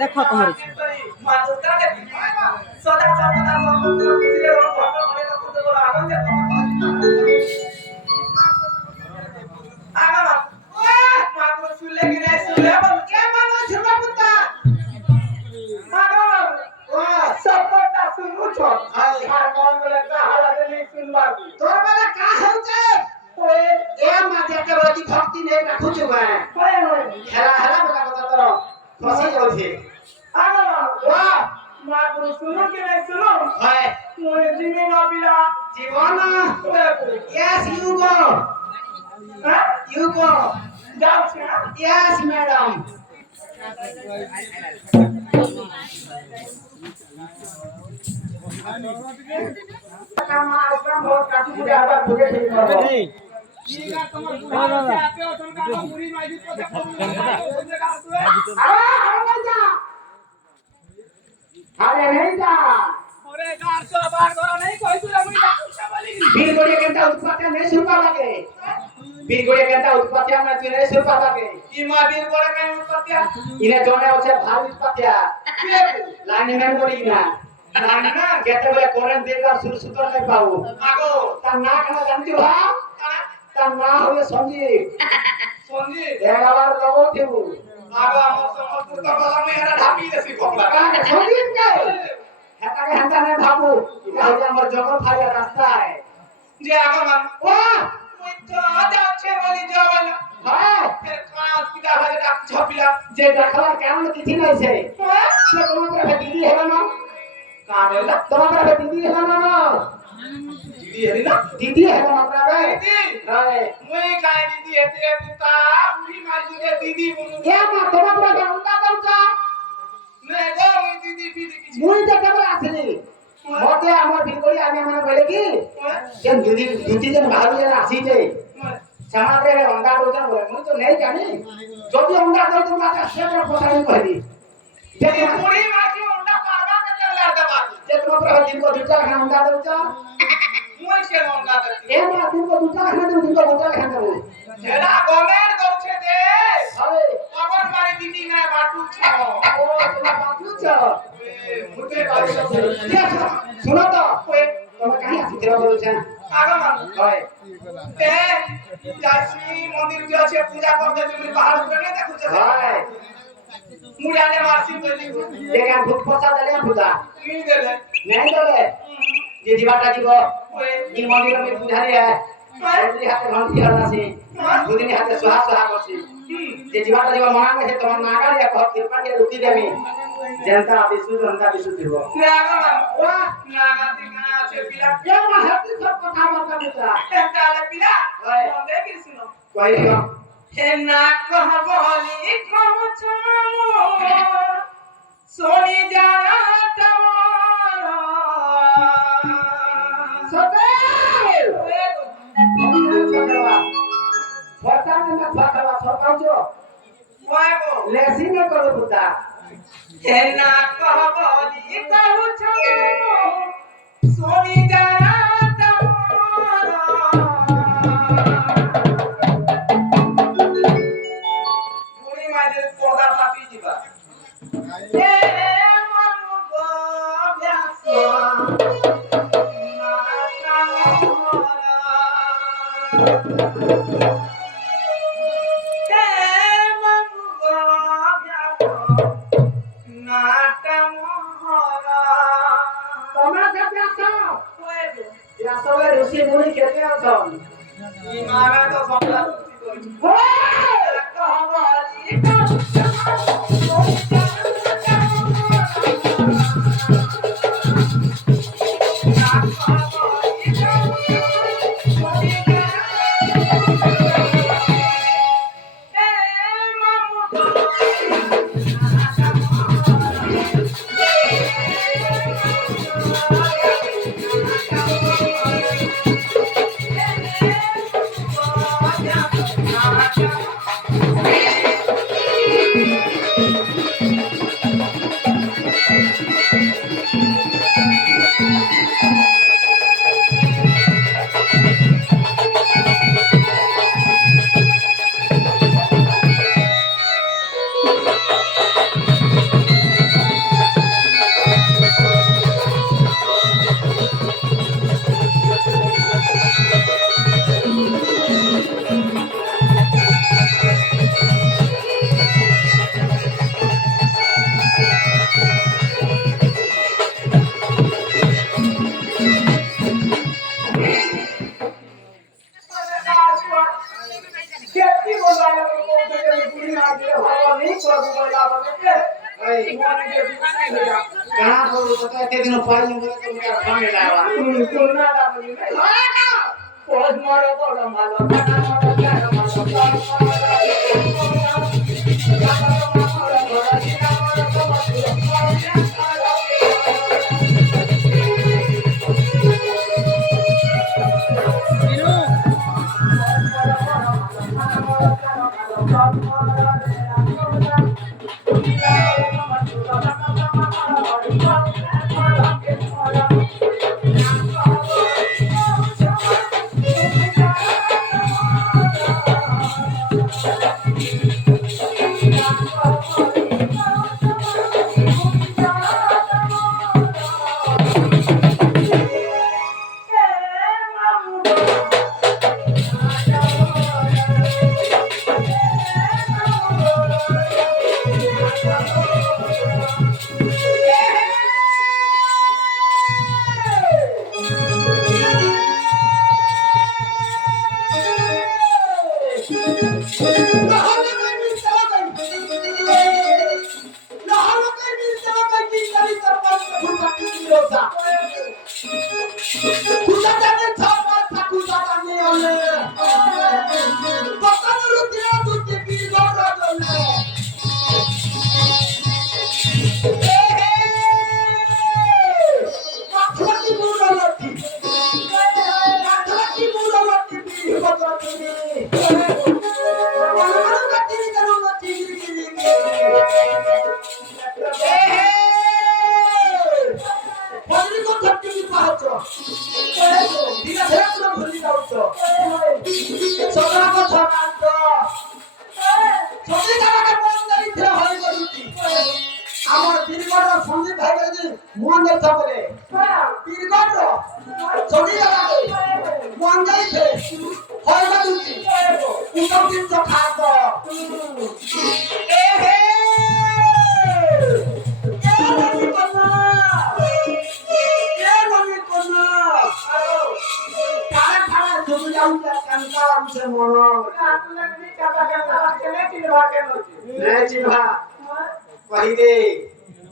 দেখো তোমার Yes, you go. Huh? You go. Yes, madam. अरे नहीं जा अरे कार तो बार करो नहीं कोई तुला मुई डाकुचा बोली बीरगोड़िया केंता उत्पत्ति नहीं सुनपा लागे बीरगोड़िया केंता उत्पत्ति में तू नहीं सुनपा लागे ई मा बीरगोड़ा के उत्पत्ति इने जोने होचे भारी उत्पत्ति लाइन में बोली ना लाइन ना केते बोले कोरन देकर सुर सुतर नहीं पाऊ आगो ता ना कना जानती बा ता ना होले संजीव संजीव एगाबार लगो थेबू आगो हमर समस्त तो गला में एरा ढापी देसी कोपला का संजीव के হেতাকে হেতা নে ভাবু এটা হচ্ছে আমার জগৎ ফাইয়া রাস্তা যে আগমান ও মুই তো যাচ্ছে বলি জবল হ্যাঁ ফের কাজ কিটা হলে ডাক ঝপিলা যে দেখার কেমন কিছু নাই সে সে তোমার করে দিদি হেলা না কারে তোমার করে দিদি হেলা না দিদি হেলি না দিদি হেলা না প্রাবে দিদি হ্যাঁ মুই কাই দিদি হেতে পুতা মুই মাই দিদি দিদি বলু এ মা তোমার করে গাউটা গাউটা নে গো মুই দিদি দিদি মুই দেখতে বলে আসেনি মতে আমার বিকরি আমি মানে বলে কি যে দুদি দুদি জন বাহাদুর জন আসিছে সমাজে অন্ডা দোজন বলে মুই তো নেই জানি যদি অন্ডা দই তোমরা সে বড় কথাই কইলি যে পুরি মাছি অন্ডা পারবা কেতে লাগা বাকি যে তোমরা দিন কো দুটা খানা অন্ডা দউছ মুই সে অন্ডা দই এ না দিন কো দুটা খানা দেব দিন কো দুটা খানা দেব এরা গমের দউছে দে আরে কবর মারি দিদি না বাটু ছাও ও তোমরা বাটু ছাও মুতে বাড়ি শুনো তো তোমরা কাহি আসিতে বলছ আগা মান হয় তে যাসি মন্দির যে আছে পূজা করতে তুমি পাহাড় উপরে দেখুছ হয় মুড়ানে মারছি বলি দেখা ভূত পছা দেলে পূজা কি দেলে নাই দেলে যে দিবাটা দিব এই মন্দির আমি পূজারি দুদিন হাতে ঘন্টি হারাছি দুদিন হাতে সোহা সোহা করছি যে দিবাটা দিব মনা গেছে তোমার নাগাড়ি কৃপা দিয়ে রুটি দেবি जनता विश्व जनता विश्व दिवो वाह नागाती कना আছে পিলা এ মা হাতি সব কথা বার্তা বুঝা তাহলে পিলা মনে কি শুনো কই দিও হে না কহবলি খমচমো সোনি জানা তমর সবে বর্তমানে না ফাটালা সরকারজো ওয়াগো লেসিং করো বুতা হে না কহবলি খমচমো সোনি জানা তমর বুড়ি মাঝে পর্দা ফাটি দিবা এ মনু গো ব্যাস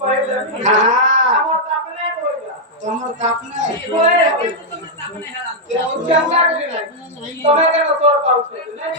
হ্যাঁ আমার তাপনে কইলা তোমার তাপ নাই কই উচ্চারণ লাগবে না তুমি কেন তোর পাউছ নাই